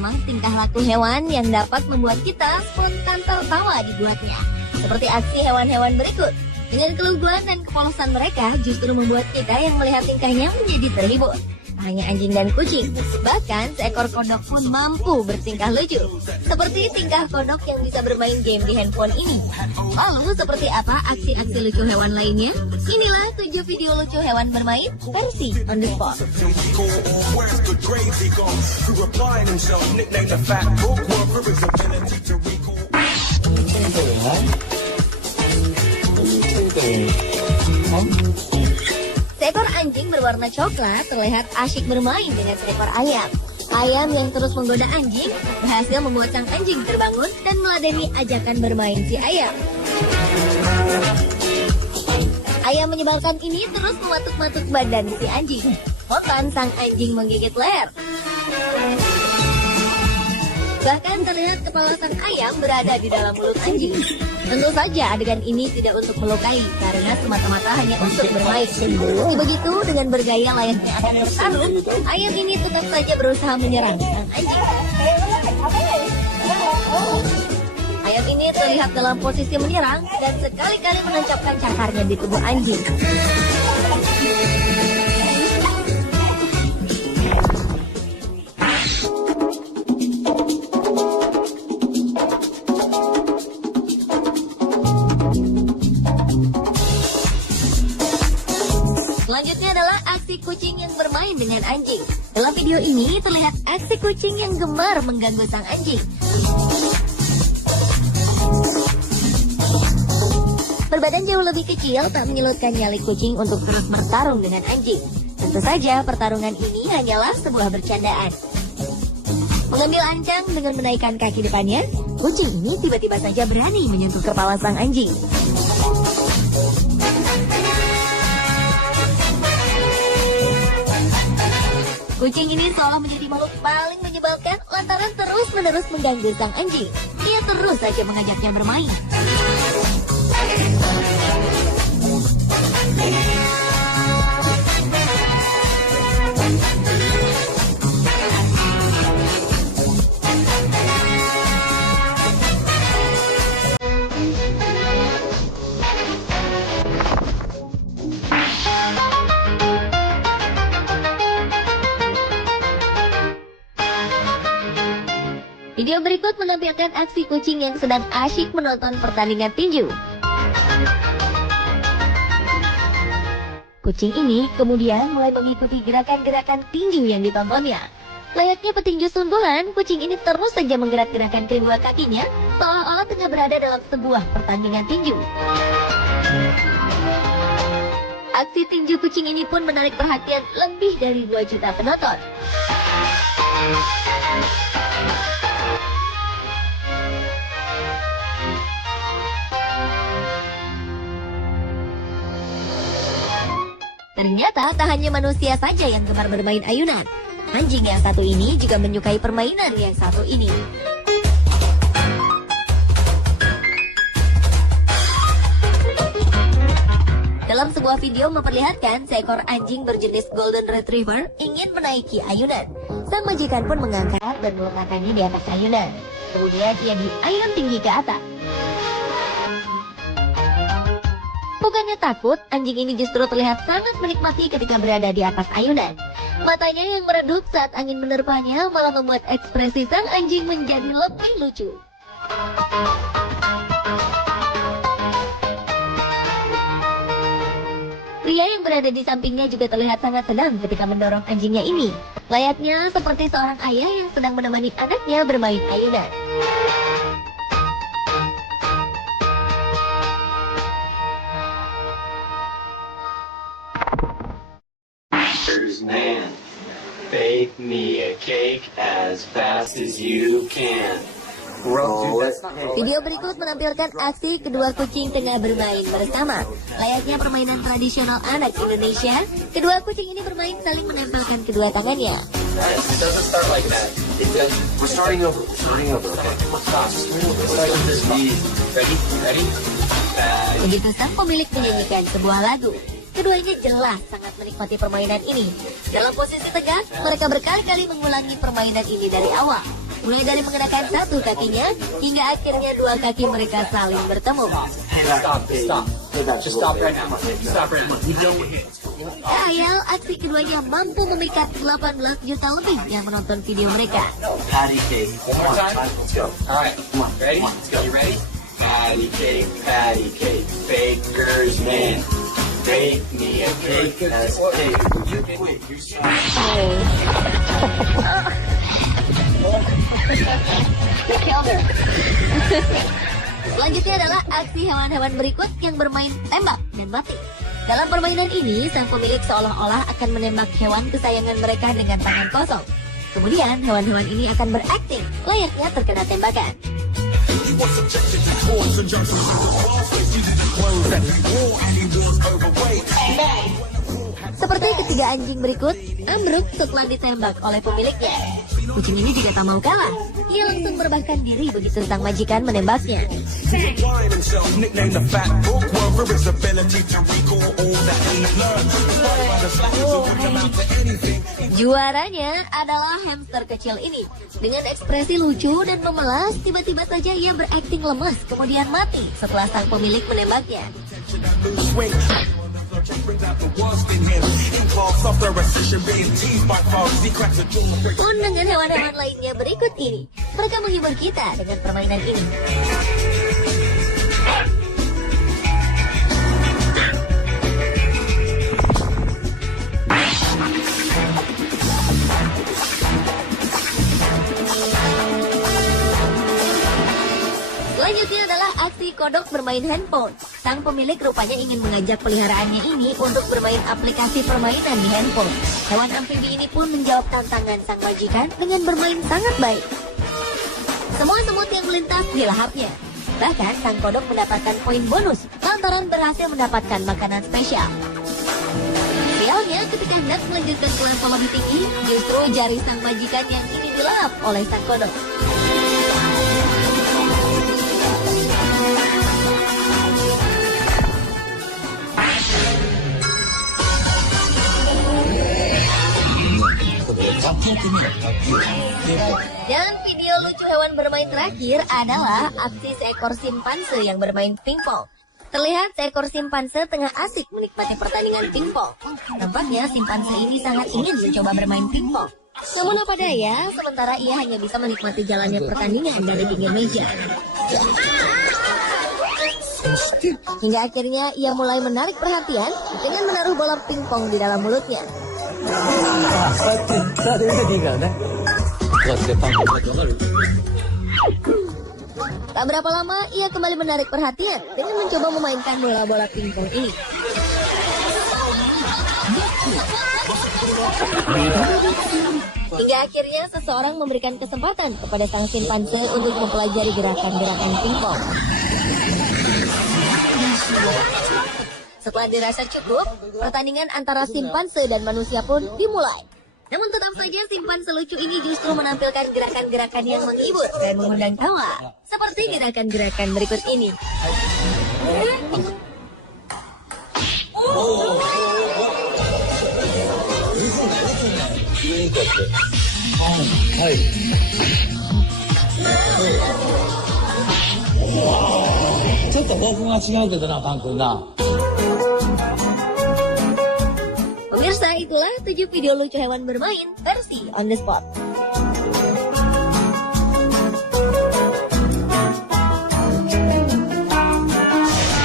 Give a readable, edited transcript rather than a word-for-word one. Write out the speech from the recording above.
memang tingkah laku hewan yang dapat membuat kita spontan tertawa dibuatnya. Seperti aksi hewan-hewan berikut. Dengan keluguan dan kepolosan mereka justru membuat kita yang melihat tingkahnya menjadi terhibur. Tak hanya anjing dan kucing, bahkan seekor kodok pun mampu bertingkah lucu. Seperti tingkah kodok yang bisa bermain game di handphone ini. Lalu seperti apa aksi-aksi lucu hewan lainnya? Inilah 7 video lucu hewan bermain versi on the spot. Seekor anjing berwarna coklat terlihat asyik bermain dengan seekor ayam. Ayam yang terus menggoda anjing berhasil membuat sang anjing terbangun dan meladeni ajakan bermain si ayam. Ayam menyebalkan ini terus mematuk-matuk badan si anjing. Spontan sang anjing menggigit leher. Bahkan terlihat kepala sang ayam berada di dalam mulut anjing. Tentu saja adegan ini tidak untuk melukai karena semata-mata hanya untuk bermain. Begitu dengan bergaya layaknya akan bertarung, ayam ini tetap saja berusaha menyerang sang anjing. Ayam ini terlihat dalam posisi menyerang dan sekali-kali menancapkan cakarnya di tubuh anjing. Selanjutnya adalah aksi kucing yang bermain dengan anjing. Dalam video ini terlihat aksi kucing yang gemar mengganggu sang anjing. Berbadan jauh lebih kecil tak menyulitkan nyali kucing untuk terus bertarung dengan anjing. Tentu saja pertarungan ini hanyalah sebuah bercandaan. Mengambil ancang dengan menaikkan kaki depannya, kucing ini tiba-tiba saja berani menyentuh kepala sang anjing. Kucing ini seolah menjadi makhluk paling menyebalkan lantaran terus-menerus mengganggu sang anjing. Ia terus saja mengajaknya bermain. Video berikut menampilkan aksi kucing yang sedang asyik menonton pertandingan tinju. Kucing ini kemudian mulai mengikuti gerakan-gerakan tinju yang ditontonnya. Layaknya petinju sungguhan, kucing ini terus saja menggerak-gerakkan kedua kakinya, seolah-olah tengah berada dalam sebuah pertandingan tinju. Aksi tinju kucing ini pun menarik perhatian lebih dari 2 juta penonton. Ternyata tak hanya manusia saja yang gemar bermain ayunan. Anjing yang satu ini juga menyukai permainan yang satu ini. Dalam sebuah video memperlihatkan seekor anjing berjenis Golden Retriever ingin menaiki ayunan. Sang majikan pun mengangkat dan meletakkannya di atas ayunan. Kemudian ia diayun tinggi ke atas. Bukannya takut, anjing ini justru terlihat sangat menikmati ketika berada di atas ayunan. Matanya yang meredup saat angin menerpanya malah membuat ekspresi sang anjing menjadi lebih lucu. Pria yang berada di sampingnya juga terlihat sangat senang ketika mendorong anjingnya ini. Layaknya seperti seorang ayah yang sedang menemani anaknya bermain ayunan. Man, bake me a cake as fast as you can. Video berikut menampilkan aksi kedua kucing tengah bermain bersama. Layaknya permainan tradisional anak Indonesia, kedua kucing ini bermain saling menempelkan kedua tangannya. It doesn't start like that. We're starting over. Okay. Stop. Start with this beat. Ready? Begitu sang pemilik menyanyikan sebuah lagu. Keduanya jelas sangat menikmati permainan ini. Dalam posisi tegak, mereka berkali-kali mengulangi permainan ini dari awal. mulai dari mengenakan satu kakinya hingga akhirnya dua kaki mereka saling bertemu. Stop. Just stop right now. Stop right now. You don't hit. Tak ayal, aksi keduanya mampu memikat 18 juta lebih yang menonton video mereka. Patty cake. One more time. Let's go. All right. Come on. Ready? Let's go. You ready? Patty cake. Baker's man. Bake me a cake. That's cake. You quit. You're You killed her. Selanjutnya adalah aksi hewan-hewan berikut yang bermain tembak dan mati. Dalam permainan ini, sang pemilik seolah-olah akan menembak hewan kesayangan mereka dengan tangan kosong. Kemudian, hewan-hewan ini akan berakting layaknya terkena tembakan. Seperti ketiga anjing berikut, ambruk setelah ditembak oleh pemiliknya. Kucing ini juga tak mau kalah. Ia langsung merebahkan diri begitu sang majikan menembaknya. Juaranya adalah hamster kecil ini. Dengan ekspresi lucu dan memelas, tiba-tiba saja ia berakting lemas kemudian mati setelah sang pemilik menembaknya. Pun dengan hewan-hewan lainnya berikut ini, mereka menghibur kita dengan permainan ini. Selanjutnya adalah aksi kodok bermain handphone. Sang pemilik rupanya ingin mengajak peliharaannya ini untuk bermain aplikasi permainan di handphone. Hewan amfibi ini pun menjawab tantangan sang majikan dengan bermain sangat baik. Semua semut yang melintas dilahapnya. Bahkan sang kodok mendapatkan poin bonus lantaran berhasil mendapatkan makanan spesial. Sialnya ketika hendak melanjutkan ke level lebih tinggi, justru jari sang majikan yang ini dilahap oleh sang kodok. Dan video lucu hewan bermain terakhir adalah aksi seekor simpanse yang bermain pingpong. Terlihat seekor simpanse tengah asik menikmati pertandingan pingpong. Tampaknya simpanse ini sangat ingin mencoba bermain pingpong. Namun apa daya, sementara ia hanya bisa menikmati jalannya pertandingan dari pinggir meja. Hingga akhirnya ia mulai menarik perhatian dengan menaruh bola pingpong di dalam mulutnya. Tak berapa lama ia kembali menarik perhatian dengan mencoba memainkan bola-bola pingpong ini. Hingga akhirnya seseorang memberikan kesempatan kepada sang simpanse untuk mempelajari gerakan-gerakan pingpong. Setelah dirasa cukup, pertandingan antara simpanse dan manusia pun dimulai. Namun tetap saja simpanse lucu ini justru menampilkan gerakan-gerakan yang menghibur dan mengundang tawa. Seperti gerakan-gerakan berikut ini. Pemirsa, itulah 7 video lucu hewan bermain versi on the spot.